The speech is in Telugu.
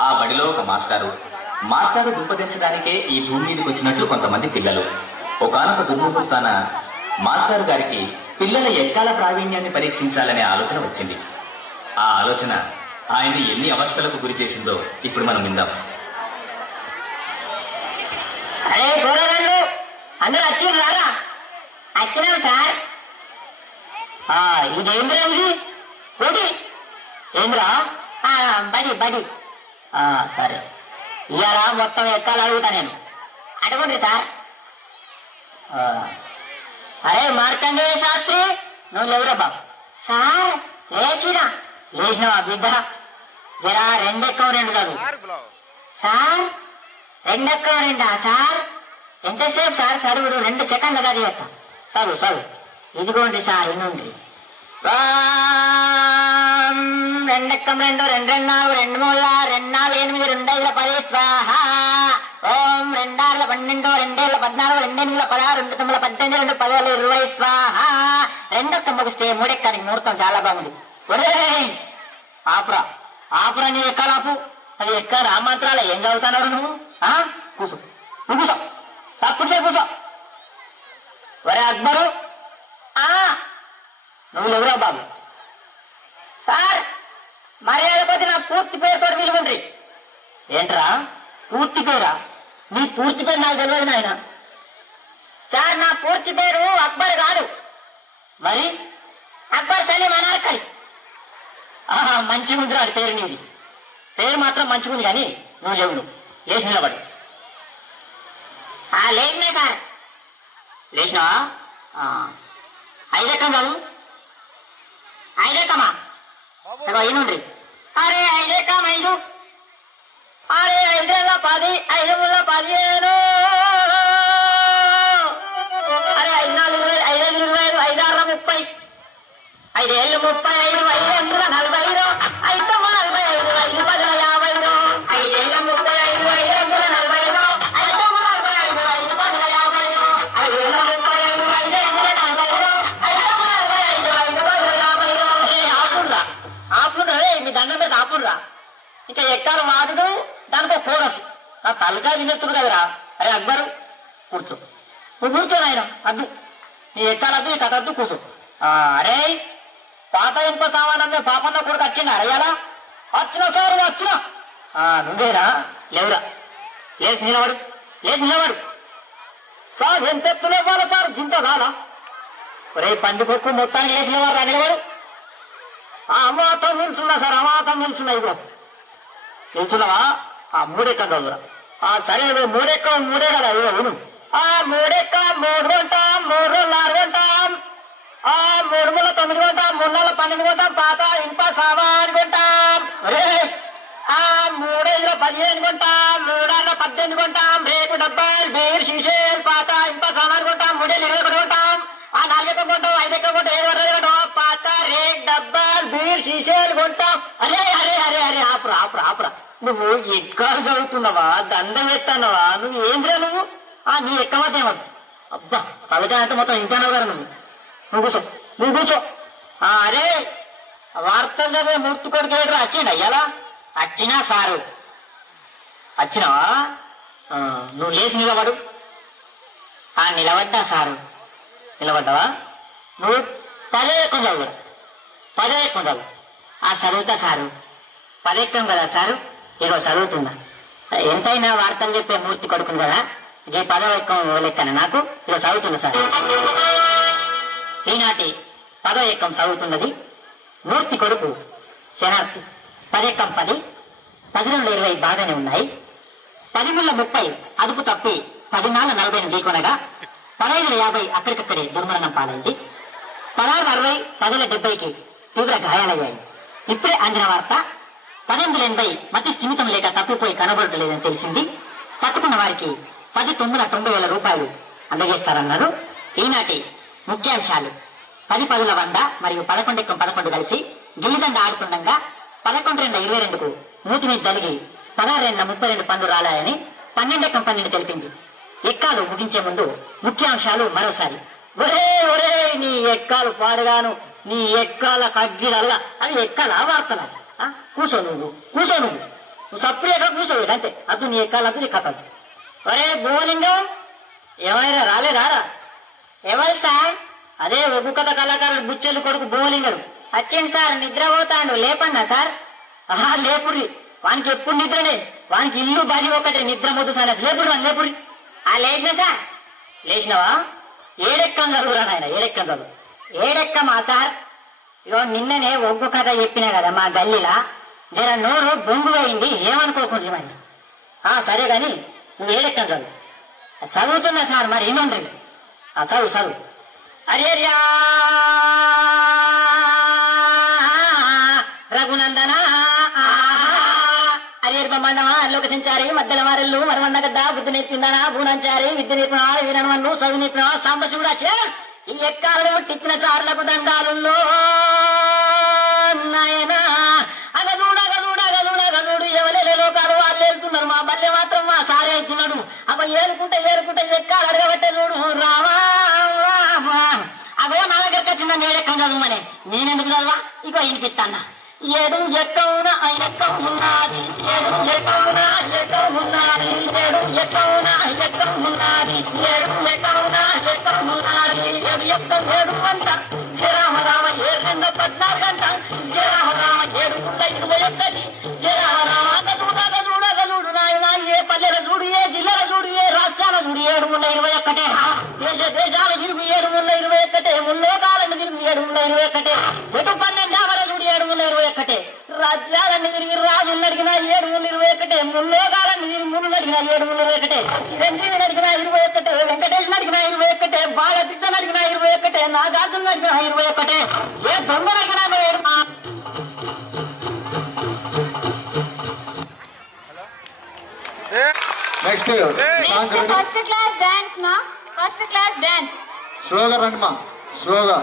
ఆ బడిలో ఒక మాస్టారు దుంపదించడానికే ఈ భూమి మీదకి వచ్చినట్లు కొంతమంది పిల్లలు. ఒకానొక దుర్ముహూర్తాన మాస్టారు గారికి పిల్లల ఎక్కాల ప్రావీణ్యాన్ని పరీక్షించాలనే ఆలోచన వచ్చింది. ఆ ఆలోచన ఆయన్ని ఎన్ని అవస్థలకు గురి చేసిందో ఇప్పుడు మనం విందాం. అరే గోరగాళ్ళు అందరూ వచ్చి రారా? వచ్చినాం సార్. ఇదేంద్రా ఇది కోటి ఏంద్రా? బడి సరే ఇయ్యారా మొత్తం ఎక్కాలి అడుగుతా నేను. అడగండి సార్. అరే మార్కండేయ శాస్త్రి నువ్వు లేవురా బాబు. సార్ లేచినావా బిడ్డ? జరా రెండెక్కవ రెండు కాదు సార్. రెండెక్కవ రెండా సార్? ఎంతసేపు సార్ చదువుడు? 2 సెకండ్లు కాదు చేస్తా. చదువు ఇదిగోండి సార్ ఇన్నుండి. రెండెక్కం 2 2 2 4 2 3 2 4 8 2 5 10 స్వాహ. ఓం 2 6 12 2 7 14 2 8 16 2 9 18 2 10 20 స్వాహ. రెండొక్క ముగిస్తే మూడెక్కడికి ముహూర్తం చాలా బాగుంది. ఆపురా నీ ఎక్కాలాపు. అది ఎక్క రామంత్రాల ఏం చదువుతున్నాడు నువ్వు? కూర్చో తప్పుడు కూర్చో. ఒరే అక్బరు నువ్వు లేవురా బాబు. సార్ మర్యాద కొద్ది నా పూర్తి పేరుతో పిలువండి. ఏంట్రా పూర్తి పేరా? నీ పూర్తి పేరు నాకు తెలియదు నాయన. సార్ నా పూర్తి పేరు అక్బర్ కాదు. మరి అక్బర్ సలీం అనార్కలి. మంచిగా ఉంది రాడు పేరు. నీది పేరు మాత్రం మంచిగా ఉంది కానీ నువ్వు లేవు. లేచి నిలబడు. లేచినా సార్. లేచినావా? 5 ఎక్కం కాదు 5 ఎక్కమా అయినుండ్రి. అరే 5 ఎక్కం 5. అరే 5 10 5 15. అరే 5 4 20 5 25 5 6 30 5 ఏళ్ళు 35 5 8 45 5 9 45 5 10 50 5 ఏళ్ళ 35 5 8 45 5 9 45 5 10 50 5 ఏళ్ళ 35 5 8 45 5 9 45 5 10 50. ఆపురా మీ దండం మీద ఆపుర్రా. ఇంకా ఎక్కాలి వాదుడు దానికో ఫోన్ వస్తుంది. నా తలకాయ తినేస్తుడు కదరా. అరే అక్బరు కూర్చో. నువ్వు కూర్చో నాయన. అద్దు నీ ఎక్కాలద్దు ఈ కథ అద్దు కూర్చో. అరే పాత ఇంప సామానమ్మే పాపన్న కొడుకు వచ్చిందా? అయ్యాలా వచ్చినా సార్ వచ్చినా. నువ్వేరా? లేవురా. లేచి నిలబడు సార్. ఎంత ఎత్తులు ఇవ్వాలి సార్? గింత రాలా? ఒరే పందికొక్కు మొత్తానికి లేచి నిలబడు. అమాతం నిల్చున్నా సార్. అమాతం నిల్చున్నా. ఇవ్వ నిల్చున్నావా? 3 ఎక్కం చదువురా. సరే 3 ఎక్కం 3 కదా. ఇవ్వను 3 ఎక్కం 3 కొంటాం 3 రోజులు 6 కొంటాం 3 ముళ్ళ 9 కొంటాం 3 నెలల 12 కొంటాం. పాత ఇంప సామాన్ కొంటాం. 3 5 15 కొంటాం 3 6 18 కొంటాం. రేపు డబ్బాలు బీర్ షీషేలు పాత ఇంప సామాన్ కొంటాం. 3 21 కొంటాం. 4 ఎక్కం కొంటాం 5 ఎక్కం కొంటాం 7 కొంటాం. పాత రేట్ డబ్బాలు బీర్ షీషేలు కొంటాం. అరే ఆపురా. నువ్వు ఎక్కాలు చదువుతున్నావా? దండం ఎత్తానవా? నువ్వు ఏంద్రా నువ్వు? నీ ఎక్కవతేమద్దు. అబ్బా తలకాయ అంటే మొత్తం ఇంటానవు కదా నువ్వు కూర్చో. అరే వార్తలు చదివే మూర్తి కొడుకు ఏడు వచ్చిండ ఎలా? వచ్చినా సారు. వచ్చినావా? నువ్వు లేచి నిలబడు. నిలబడ్డా సారు. నిలబడ్డావా? నువ్వు 10 ఎక్కం చదువు. 10 ఎక్కం చదువు. చదువుతా సారు. 10 ఎక్కం కదా సారు. ఇగో చదువుతున్నా. ఎంతైనా వార్తలు చెప్పే మూర్తి కొడుకును కదా. ఇది 10వ ఎక్కం లెక్కన నాకు. ఇగో చదువుతున్నా సార్. ఈనాటి 10వ ఎక్కం చదువుతున్నది మూర్తి కొడుకు శనార్థి. 10 ఎక్కం 10 10 20 బాగానే ఉన్నాయి. 10 ముళ్ళ 30 అదుపు తప్పి 10 నాళ్ళ 40 ఢీకొనగా 15 50 అక్కడికక్కడే దుర్మరణం పాలైంది. 16 60 10 70కి తీవ్ర గాయాలయ్యాయి. ఇప్పుడే అందిన వార్త 18 80 మతి స్థిమితం లేక తప్పిపోయి కనబడలేదని తెలిసింది. పట్టుకున్న వారికి 10 9 90,000 రూపాయలు అందజేస్తారన్నారు. ఈనాటి ముఖ్యాంశాలు: 10 10 100 మరియు 11 ఎక్కం 11 కలిసి గిల్లిదండ ఆడుతుండగా 11 2 22కు మూతి మీద తలిగి 16 2 32 పండు రాలాయని 12 ఎక్కం 12 తెలిపింది. ఎక్కాలు ముగించే ముందు ముఖ్యాంశాలు మరోసారి. ఒరే నీ ఎక్కాలు పాడుగాను. నీ ఎక్కాల కగ్గిరల్లా. అది ఎక్కాలా వార్తలా? కూర్చో నువ్వు. నువ్వు సప్పుడు ఎక్కడ కూర్చోవు అంతే. అద్దు నీ ఎక్కాలి, అద్దు నీ కథ. ఒరే భూమలింగం, ఏమైనా రాలేదారా? ఎవరు సార్? అదే ఒగ్గు కథ కళాకారుడు బుచ్చెలు కొడుకు భూమలింగడు. వచ్చింది సార్, నిద్రపోతాడు. లేపన్నా సార్? ఆహా లేపుర్రి. వానికి ఎప్పుడు నిద్రనే, వానికి ఇల్లు బలి ఒకటే, నిద్ర మొద్దు సార్. లేపుడు వాని లేపుర్రి. లేచిన సార్. లేచినవా? ఏడెక్కం చదువురా నాయన, ఏడెక్కం చదువు. ఏడెక్కమా సార్? ఇగో నిన్ననే ఒగ్గు కథ చెప్పినా కదా మా గల్లీలా, జర నోరు బొంగు పోయింది, ఏమనుకోకుండా మరి. సరే కానీ నువ్వు ఏడెక్కం చదువు. చదువుతున్నా సార్, మరి ఏమండ్రి? చదువు చదువు. అరేర్యా రఘునందన అరేర్మన్నమా లోక సంచారి మధ్యల వారెల్లు మరమన్నగడ్డ బుద్ధి నేర్పిందనా భూనంచారి విద్య నేర్పిన వినమన్ను చదువు నేర్పిన సాంబశివుడా ఈ ఎక్కాలను పుట్టించిన చార్లకు దండాలుల్లో నాయనా అగదూడు ఎవరే లోకాలు వాళ్ళు వెళ్తున్నారు, మా బల్లె మాత్రం మా సారే వెళ్తున్నాడు. అబ్బ ఏరుకుంటే ఎక్కాలు అడగబట్టే చూడు రావా. అగో నా దగ్గరకు వచ్చిందా నేడెక్కం చదువుమని. నేనెందుకు చదవా? ఇగో ఇంకిస్తాన్నా. ఏడు ఎక్కవున ఎక్కవున్నది, ఏడు ఎక్కవున ఎక్కవున్నది, ఏడు ఎక్కవున ఎక్కవున్నది, ఏడు ఎక్కవున ఎక్కవున్నది, ఏడు ఎక్కం ఏడు అంట జరామరామ 714 గంట జరామరామ 721 జరామరామ గదుడు నాయన. ఏ పల్లెల చూడు, ఏ జిల్లాల చూడు, ఏ రాష్ట్రాల చూడు 721. దేశాల తిరుగు 721, ముల్లోకాలను తిరుగు 721, ఎటు 12 ఆవర చూడు 721, రాజ్యాలను తిరిగి రాజులను అడిగిన 721, ముల్లోకాలను తిరిగి ముళ్ళు అడిగిన 721, చిరంజీవిని అడిగిన 21, వెంకటేశ్వర అడిగిన 21, బాలకృష్ణ అడిగిన 21, నాగార్జున అడిగిన 21, ఏ దొంగ అడిగిన నెక్స్ట్ ఫస్ట్ క్లాస్ డాన్స్ మా ఫస్ట్ క్లాస్ డాన్స్ స్లోగా రండి మా స్లోగా